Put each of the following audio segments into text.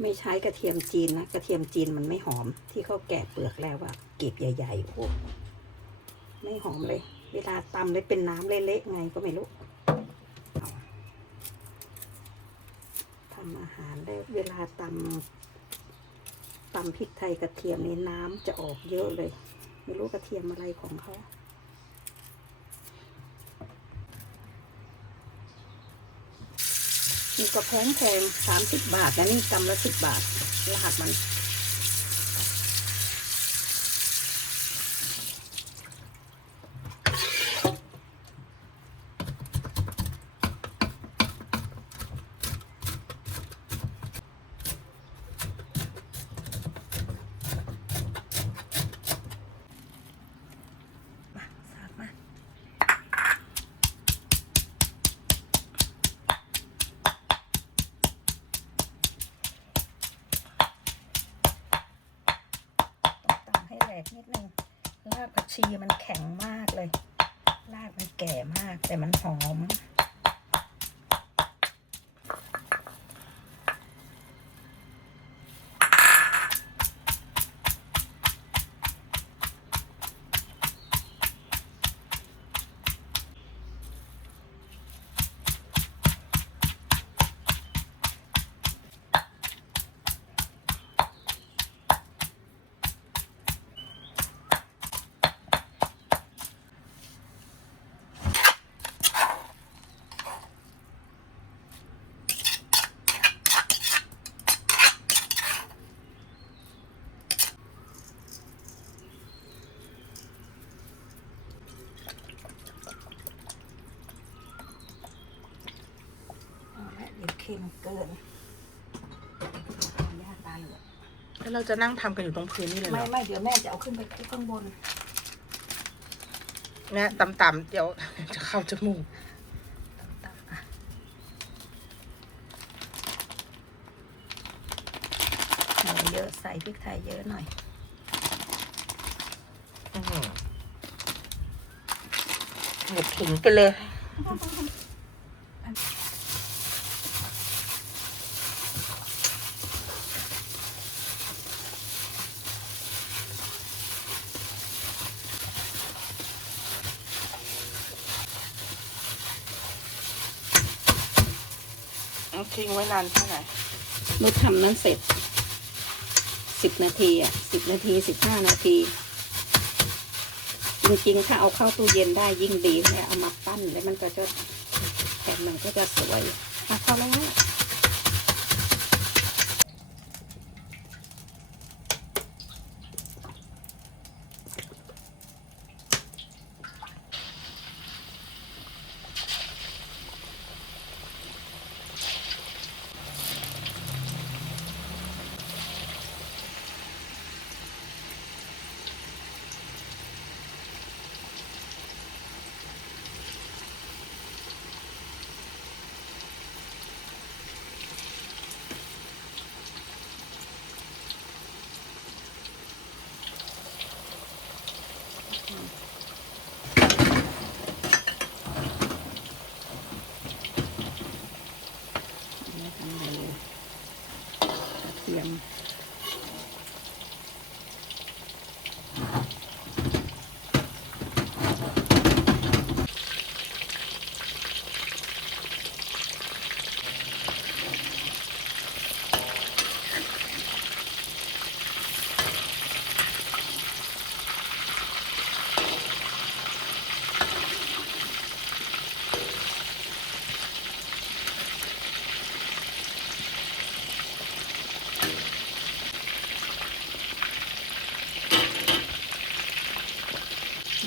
ไม่ใช้กระเทียมจีนนะ กระเทียมจีนมันไม่หอม ที่เขาแกะเปลือกแล้วอะเก็บใหญ่ๆโอ้ไม่หอมเลย เวลาตำเลยเป็นน้ำเละๆไงก็ไม่รู้ทำอาหารได้เวลาตำตำพริกไทยกระเทียมนี่น้ำจะออกเยอะเลย ไม่รู้กระเทียมอะไรของเขา นี่ก็แพงแพงสามสิบบาทนะนี่กำละสิบบาท รหัสมัน มาสาดมา ต้องตำให้แหลก นิดนึงรากผักชีมันแข็งมากเลย รากมันแก่มากแต่มันหอม เดี๋ยวเค็มเกินย่าตาเหลือกแล้วเราจะนั่งทำกันอยู่ตรงพื้นนี่เลยเหรไม่อไม่เดี๋ยวแม่จะเอาขึ้นไปข้างบน เนี่ยต่ำๆเดี๋ยว จะเข้าจมูกตักๆอะหมูเยอะใส่พริกไทยเยอะหน่อย อื้อหือหมดถุงไปเลย ทิ้งไว้นานแค่ไหนเมื่อทำนั้นเสร็จสิบนาทีอะสิบนาทีสิบห้านาที จริงๆ ถ้าเอาเข้าตู้เย็นได้ยิ่งดีเนี่ยเอามาปั้นแล้วมันก็จะแผ่นมันก็จะสวยอะพอแล้ว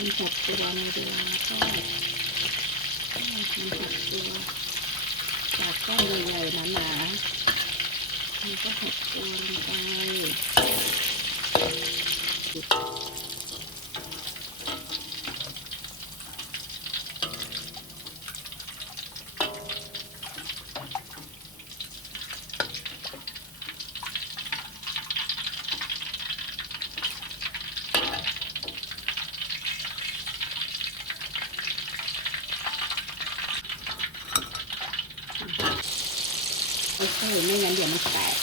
มันจับตัวในเวลาทอดมันจับตัว จากก้อนใหญ่ๆหนาๆมันก็หกตัวลงไป ไม่ใช่ไม่งั้นเดี๋ยวมันแตก